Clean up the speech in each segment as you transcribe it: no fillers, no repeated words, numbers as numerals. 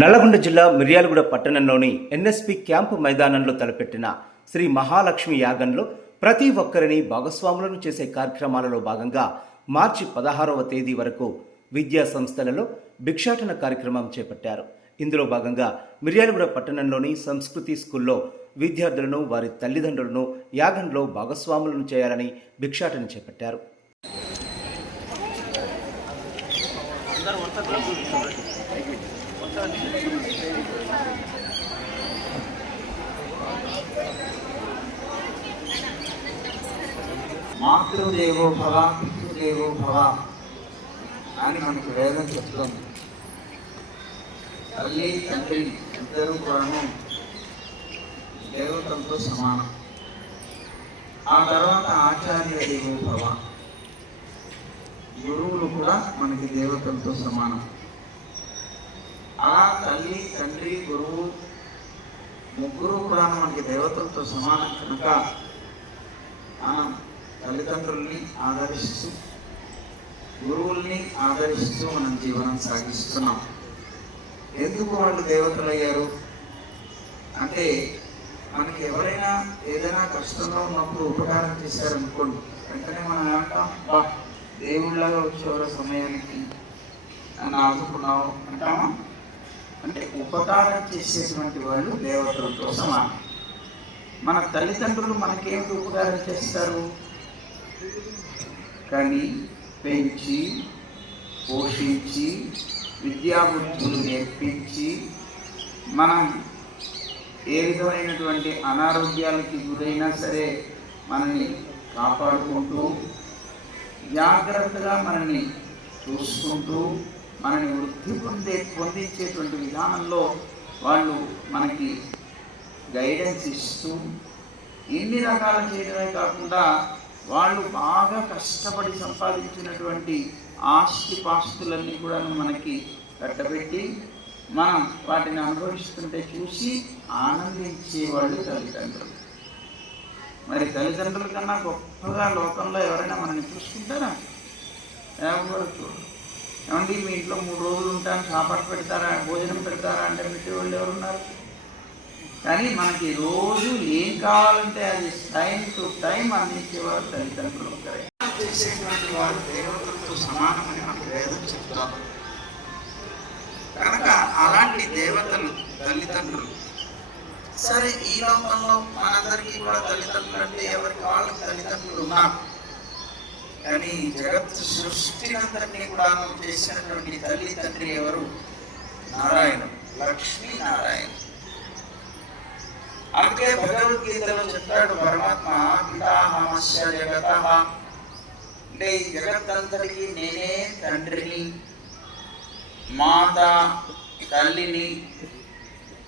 నల్లగొండ జిల్లా మిర్యాలగూడ పట్టణంలోని NSP camp మైదానంలో తలపెట్టిన శ్రీ మహాలక్ష్మి యాగంలో ప్రతి ఒక్కరిని భాగస్వాములను చేసే కార్యక్రమాలలో భాగంగా మార్చి 16వ తేదీ వరకు విద్యా సంస్థలలో భిక్షాటన కార్యక్రమం చేపట్టారు. ఇందులో భాగంగా మిర్యాలగూడ పట్టణంలోని సంస్కృతి స్కూల్లో విద్యార్థులను వారి తల్లిదండ్రులను యాగంలో భాగస్వాములను చేయాలని భిక్షాటన చేపట్టారు. మాతృదేవో భవ పితృదేవో భవ అని మనకు వేదం చెప్తుంది. తల్లి తండ్రి ఇద్దరు కూడా దేవతలతో సమానం. ఆ తర్వాత ఆచార్య దేవో భవ, గురువులు కూడా మనకి దేవతలతో సమానం. అలా తల్లి తండ్రి గురువు ముగ్గురు కూడా మనకి దేవతలతో సమానం కనుక మనం తల్లిదండ్రుల్ని ఆదరిస్తూ గురువుల్ని ఆదరిస్తూ మనం జీవనం సాగిస్తున్నాం. ఎందుకు వాళ్ళు దేవతలు అయ్యారు అంటే, మనకి ఎవరైనా ఏదైనా కష్టంలో ఉన్నప్పుడు ఉపకారం చేశారనుకోండి, వెంటనే మనం ఏమంటాం, బా దేవుళ్ళగా వచ్చేవారు సమయానికి అని ఆదుకున్నావు అంటామా? అంటే ఉపకారం చేసేటువంటి వాళ్ళు దేవతలతో సమానం. మన తల్లిదండ్రులు మనకేమిటి ఉపకారం చేస్తారు? కానీ పెంచి పోషించి విద్యాబుద్ధులు నేర్పించి మనం ఏ విధమైనటువంటి అనారోగ్యాలకి గురైనా సరే మనల్ని కాపాడుకుంటూ జాగ్రత్తగా మనల్ని చూసుకుంటూ మనని వృద్ధి పొందించేటువంటి విధానంలో వాళ్ళు మనకి గైడెన్స్ ఇస్తూ ఇన్ని రకాలు చేయడమే కాకుండా వాళ్ళు బాగా కష్టపడి సంపాదించినటువంటి ఆస్తిపాస్తులన్నీ కూడా మనకి కట్టబెట్టి మనం వాటిని అనుభవిస్తుంటే చూసి ఆనందించేవాళ్ళు తల్లిదండ్రులు. మరి తల్లిదండ్రుల కన్నా గొప్పగా లోకంలో ఎవరైనా మనల్ని చూసుకుంటారా? ఎవరు చూడరు. ఏమండి మీ ఇంట్లో 3 రోజులు ఉంటాను, కాపాడు పెడతారా, భోజనం పెడతారా అంటే పెట్టే వాళ్ళు ఎవరున్నారు? కానీ మనకి రోజు ఏం కావాలంటే అది టైం టు టైం అందించేవారు తల్లిదండ్రులు. చేసేటువంటి వారు దేవతలతో సమానమని మనకు వేదం చెప్తారు. కనుక అలాంటి దేవతలు తల్లిదండ్రులు. సరే, ఈ లోకంలో మనందరికీ కూడా తల్లిదండ్రులు అంటే ఎవరికి వాళ్ళకి తల్లిదండ్రులు ఉన్నారు. కానీ జగత్ సృష్టినంతటినీ కూడా చేసినటువంటి తల్లి తండ్రి ఎవరు? నారాయణ, లక్ష్మీ నారాయణ. అందుకే భగవద్గీతలో చెప్పాడు పరమాత్మ, పితామహస్య జగతః, అంటే ఈ జగత్తంతటికి నేనే తండ్రిని, మాత తల్లిని,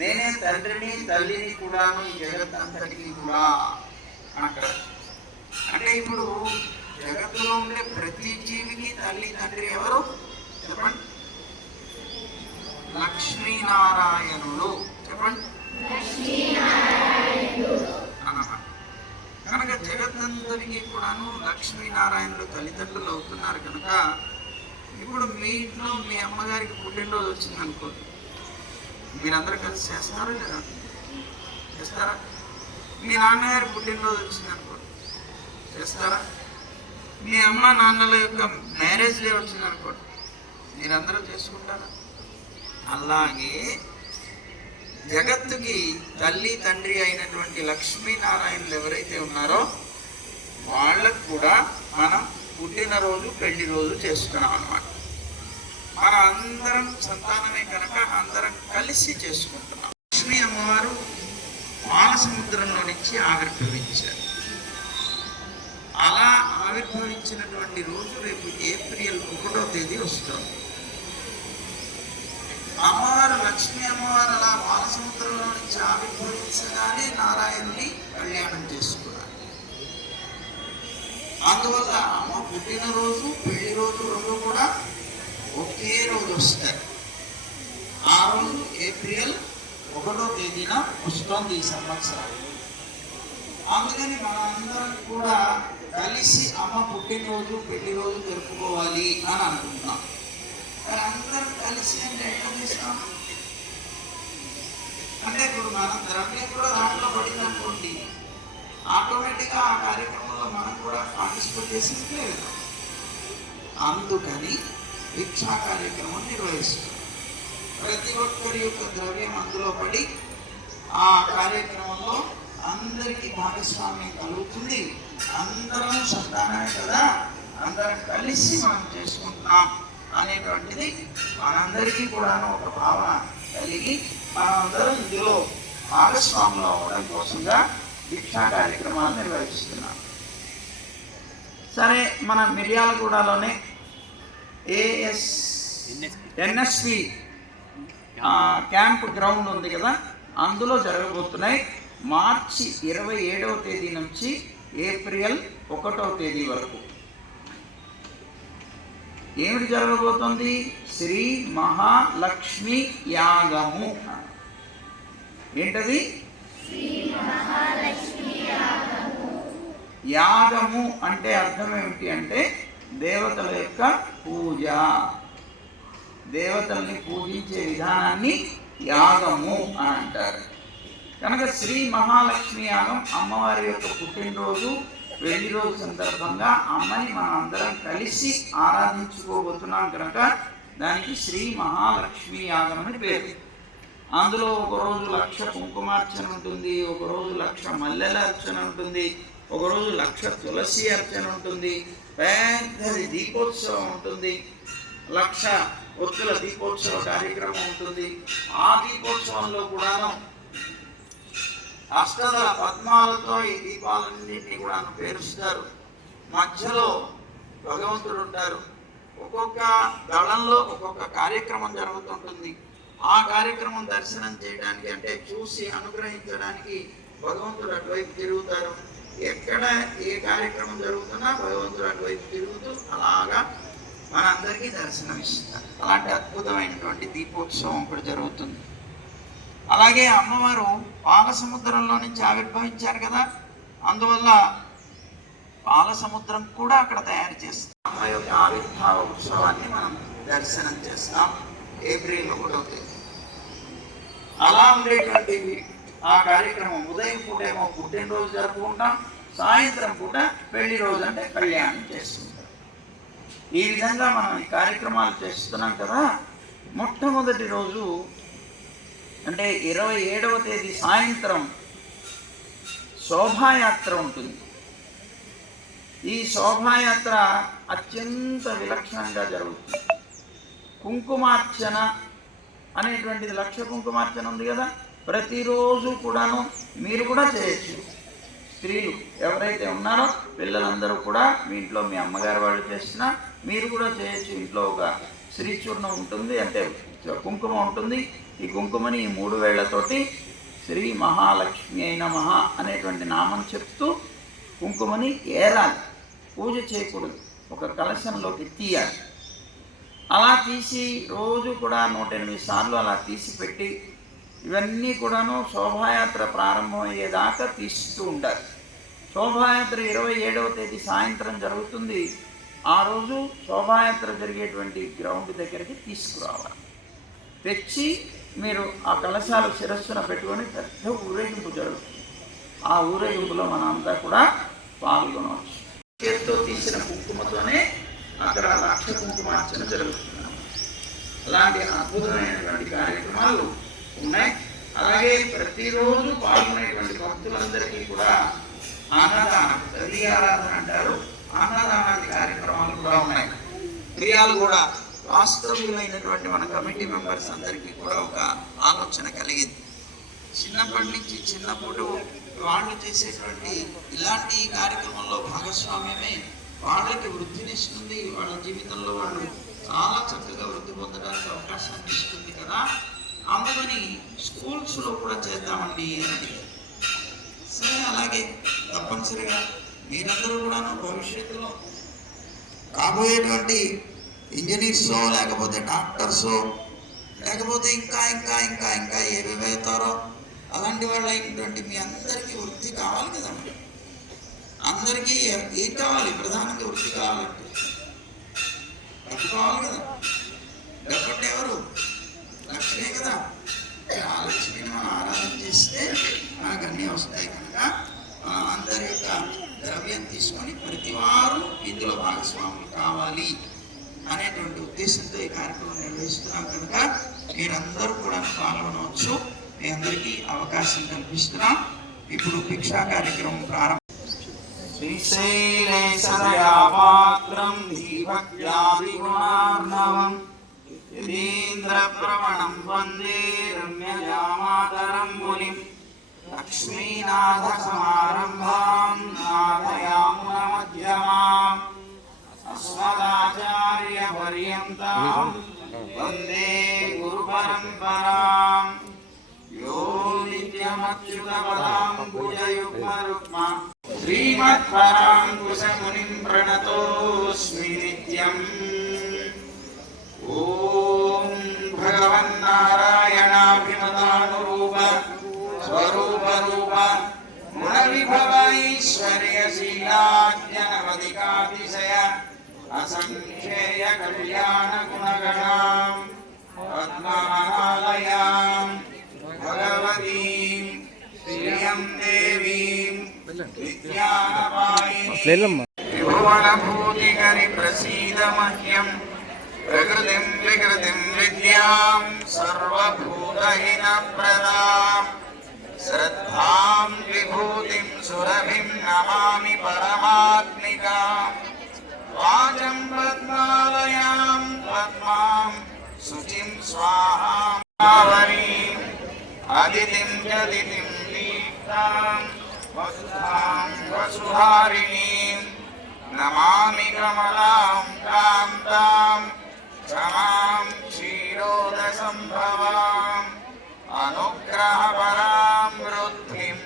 నేనే తండ్రిని తల్లిని కూడాను ఈ జగత్తంతటికి కూడా అంటాడు. అంటే ఇప్పుడు జగత్తులో ఉండే ప్రతి జీవికి తల్లి తండ్రి ఎవరు చెప్పండి? లక్ష్మీనారాయణుడు. చెప్పండి. కనుక జగత్తందరికీ కూడాను లక్ష్మీనారాయణుడు తల్లిదండ్రులు అవుతున్నారు. కనుక ఇప్పుడు మీ ఇంట్లో మీ అమ్మగారికి పుట్టినరోజు వచ్చింది అనుకోండి, మీరందరూ కలిసి చేస్తారా లేదా? చేస్తారా? మీ నాన్నగారి పుట్టినరోజు వచ్చింది అనుకోండి, చేస్తారా? మీ అమ్మ నాన్నల యొక్క మ్యారేజ్ డే వచ్చింది అనుకోండి, మీరందరూ చేసుకుంటారా? అలాగే జగత్తుకి తల్లి తండ్రి అయినటువంటి లక్ష్మీనారాయణులు ఎవరైతే ఉన్నారో వాళ్ళకు కూడా మనం పుట్టినరోజు పెళ్లి రోజు చేస్తున్నాం అన్నమాట. మనం అందరం సంతానమే కనుక అందరం కలిసి చేసుకుంటున్నాం. లక్ష్మీ అమ్మవారు పాలసముద్రంలో నుంచి ఆవిర్భవించారు. అలా ఆవిర్భవించినటువంటి రోజు రేపు ఏప్రిల్ 1వ తేదీ వస్తుంది. అమ్మవారు లక్ష్మీ అమ్మవారు అలా పాలసముద్రంలో నుంచి ఆవిర్భవించగానే నారాయణుని కళ్యాణం చేసుకున్నారు. అందువల్ల అమ్మ పుట్టినరోజు పెళ్లి రోజు రెండు కూడా ఒకే రోజు వస్తాయి. ఆ రోజు ఏప్రిల్ 1వ తేదీన వస్తుంది ఈ సంవత్సరం. అందుకని మనందరం కూడా కలిసి అమ్మ పుట్టినరోజు పెళ్లి రోజు జరుపుకోవాలి అని అనుకుంటున్నాం. మరి అందరం కలిసి అంటే ఎట్లా చేస్తాం? అంటే ఇప్పుడు మనం ద్రవ్యం కూడా దాంట్లో పడింది అనుకోండి, ఆటోమేటిక్గా ఆ కార్యక్రమంలో మనం కూడా పార్టిసిపేట్ చేసేది లేదు. అందుకని భిక్షా కార్యక్రమం నిర్వహిస్తాం. ప్రతి ఒక్కరి యొక్క ద్రవ్యం అందులో పడి ఆ కార్యక్రమంలో అందరికీ భాగస్వామ్యం కలుగుతుంది. అందరం సంతానమే కదా, అందరం కలిసి మనం చేసుకుంటున్నాం అనేటువంటిది మనందరికీ కూడా ఒక భావన కలిగి మనందరం ఇందులో భాగస్వాములు అవ్వడం కోసంగా దీక్షా కార్యక్రమాలు నిర్వహిస్తున్నాం. సరే, మన మిర్యాలగూడలోనే ఎన్ఎస్పి క్యాంప్ గ్రౌండ్ ఉంది కదా, అందులో జరగబోతున్నాయి. మార్చి 27వ తేదీ నుంచి ఏప్రిల్ 1వ తేదీ వరకు ఏమిటి జరగబోతుంది? శ్రీ మహాలక్ష్మి యాగము. ఏంటది? యాగము అంటే అర్థం ఏమిటి అంటే దేవతల యొక్క పూజ, దేవతల్ని పూజించే విధానాన్ని యాగము అని అంటారు. కనుక శ్రీ మహాలక్ష్మి యాగం అమ్మవారి యొక్క పుట్టినరోజు పెళ్లి రోజు సందర్భంగా అమ్మని మనం అందరం కలిసి ఆరాధించుకోబోతున్నాం కనుక దానికి శ్రీ మహాలక్ష్మి యాగం అని పేరు. అందులో ఒకరోజు 1,00,000 కుంకుమార్చన ఉంటుంది, ఒకరోజు 1,00,000 మల్లెల అర్చన ఉంటుంది, ఒకరోజు 1,00,000 తులసి అర్చన ఉంటుంది, పెద్దది దీపోత్సవం ఉంటుంది, 1,00,000 ఒత్తుల దీపోత్సవ కార్యక్రమం ఉంటుంది. ఆ దీపోత్సవంలో కూడాను అష్టదళ పద్మాలతో ఈ దీపాలన్నింటినీ కూడా పేరుస్తారు. మధ్యలో భగవంతుడు ఉంటారు. ఒక్కొక్క దళంలో ఒక్కొక్క కార్యక్రమం జరుగుతుంటుంది. ఆ కార్యక్రమం దర్శనం చేయడానికి అంటే చూసి అనుగ్రహించడానికి భగవంతుడు అటువైపు తిరుగుతారు. ఎక్కడ ఏ కార్యక్రమం జరుగుతున్నా భగవంతుడు అటువైపు తిరుగుతూ అలాగా మనందరికీ దర్శనం ఇస్తారు. అలాంటి అద్భుతమైనటువంటి దీపోత్సవం కూడా జరుగుతుంది. అలాగే అమ్మవారు పాల సముద్రంలో నుంచి ఆవిర్భవించారు కదా, అందువల్ల పాల సముద్రం కూడా అక్కడ తయారు చేస్తాం. అమ్మ యొక్క ఆవిర్భావ ఉత్సవాన్ని మనం దర్శనం చేస్తాం ఏప్రిల్ 1వ తేదీ. అలా ఉండేటువంటి ఆ కార్యక్రమం ఉదయం పూట ఏమో పుట్టినరోజు జరుపుకుంటాం, సాయంత్రం పూట పెళ్లి రోజు అంటే కళ్యాణం చేస్తుంటాం. ఈ విధంగా మనం ఈ కార్యక్రమాలు చేస్తున్నాం కదా. మొట్టమొదటి రోజు అంటే 27వ తేదీ సాయంత్రం శోభాయాత్ర ఉంటుంది. ఈ శోభాయాత్ర అత్యంత విలక్షణంగా జరుగుతుంది. కుంకుమార్చన అనేటువంటిది 1,00,000 కుంకుమార్చన ఉంది కదా, ప్రతిరోజు కూడాను మీరు కూడా చేయొచ్చు. స్త్రీలు ఎవరైతే ఉన్నారో పిల్లలందరూ కూడా మీ ఇంట్లో మీ అమ్మగారు వాళ్ళు చేసినా మీరు కూడా చేయొచ్చు. ఇంట్లో ఒక శ్రీచూర్ణం ఉంటుంది, అంటే కుంకుమ ఉంటుంది. ఈ కుంకుమని ఈ 3 వేళ్లతోటి శ్రీ మహాలక్ష్మి అయిన మహా అనేటువంటి నామం చెప్తూ కుంకుమని ఏరాలి, పూజ చేయకూడదు, ఒక కలశంలోకి తీయాలి. అలా తీసి రోజు కూడా 108 సార్లు అలా తీసి పెట్టి ఇవన్నీ కూడాను శోభాయాత్ర ప్రారంభమయ్యేదాకా తీస్తూ ఉండాలి. శోభాయాత్ర 27వ తేదీ సాయంత్రం జరుగుతుంది. ఆ రోజు శోభాయాత్ర జరిగేటువంటి గ్రౌండ్ దగ్గరికి తీసుకురావాలి. తెచ్చి మీరు ఆ కలశాలు శిరస్సున పెట్టుకొని పెద్ద ఊరేగింపు జరుగుతుంది. ఆ ఊరేగింపులో మనంతా కూడా పాల్గొనవచ్చు. చేతితో తీసిన కుంకుమతోనే అక్కడ 1,00,000 కుంకుమార్చన జరుగుతుంది. అలాంటి అద్భుతమైనటువంటి కార్యక్రమాలు ఉన్నాయి. అలాగే ప్రతిరోజు పాల్గొనేటువంటి భక్తులందరికీ కూడా అన్నదానం, తల్లి ఆరాధన అంటారు, అన్నదానాది కార్యక్రమాలు కూడా ఉన్నాయి. క్రియాలు కూడా వాస్తవ్యులైనటువంటి మన కమిటీ మెంబర్స్ అందరికీ కూడా ఒక ఆలోచన కలిగింది. చిన్నప్పటి నుంచి చిన్నప్పుడు వాళ్ళు చేసేటువంటి ఇలాంటి కార్యక్రమంలో భాగస్వామ్యమే వాళ్ళకి వృద్ధినిస్తుంది. వాళ్ళ జీవితంలో వాళ్ళు చాలా చక్కగా వృద్ధి పొందడానికి అవకాశాన్ని ఇస్తుంది కదా. అందుకని స్కూల్స్లో కూడా చేద్దామండి అని. సరే, అలాగే తప్పనిసరిగా మీరందరూ కూడా భవిష్యత్తులో కాబోయేటువంటి ఇంజనీర్సో లేకపోతే డాక్టర్సో లేకపోతే ఇంకా ఇంకా ఇంకా ఇంకా ఏవేవైతారో అలాంటి వాళ్ళు అయినటువంటి మీ అందరికీ వృత్తి కావాలి కదండి. అందరికీ ఏం కావాలి? ప్రధానంగా వృత్తి కావాలంటే డబ్బు కావాలి కదా. డబ్బు అంటే ఎవరు? లక్ష్మే కదా. ఆ లక్ష్మిని మనం ఆరాధన చేస్తే మనకు అన్నీ వస్తాయి. కనుక అందరి యొక్క ద్రవ్యం తీసుకొని ప్రతి వారు ఇందులో భాగస్వాములు కావాలి అనేటువంటి ఉద్దేశంతో ఈ కార్యక్రమం నిర్వహిస్తున్నాం. కనుక మీరందరూ కూడా పాల్గొనవచ్చు. మీ అందరికీ అవకాశం కల్పిస్తున్నాం. ఇప్పుడు భిక్షా కార్యక్రమం ప్రారంభం. శ్రీశైలే సదయాపాత్రం దీపజ్ఞాదిగుణార్ణవం యతీంద్రప్రవణం వందే రమ్యజామాతరం మునిం లక్ష్మీనాథ సమారంభాం నాథయామునమధ్యమాం అస్మదాచార్య పర్యంతం వందే గురు పరంపరాం యో నిత్యమచ్యుతపదాంబుజయుగ్మరుక్మ శ్రీమత్పరాంకుశమునిం ప్రణతోస్మి నిత్యం. ఓం భగవన్నారాయణాభిమతానురూప స్వరూప రూప గుణవిభవ ఐశ్వర్యశీలాజ్ఞనవధికాతిశయ అసంఖ్యేయ కళ్యాణ గుణగణాం పద్మనాలయాం భగవతీం శ్రియం దేవీం విద్యానపాయినీం త్రిభువనభూతికరి ప్రసీద మహ్యం ప్రకృతిం వికృతిం విద్యాం సర్వభూతహిన ప్రదాం శ్రద్ధాం విభూతిం సురభిం నమామి పరమాత్మికాం వాచం పద్మాలయాం పద్మాం శుచిం స్వాహాం ఆవరీం అదితిం జదితిం దీప్తాం వసుధాం వసుధారిణీం నమామి కమలాం కాంతాం క్షమాం క్షీరోదసంభవాం అనుగ్రహపరాం వృద్ధిం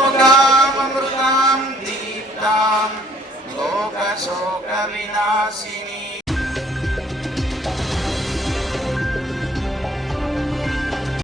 లోకామృతాం దీప్తాం లోకశోక వినాశిని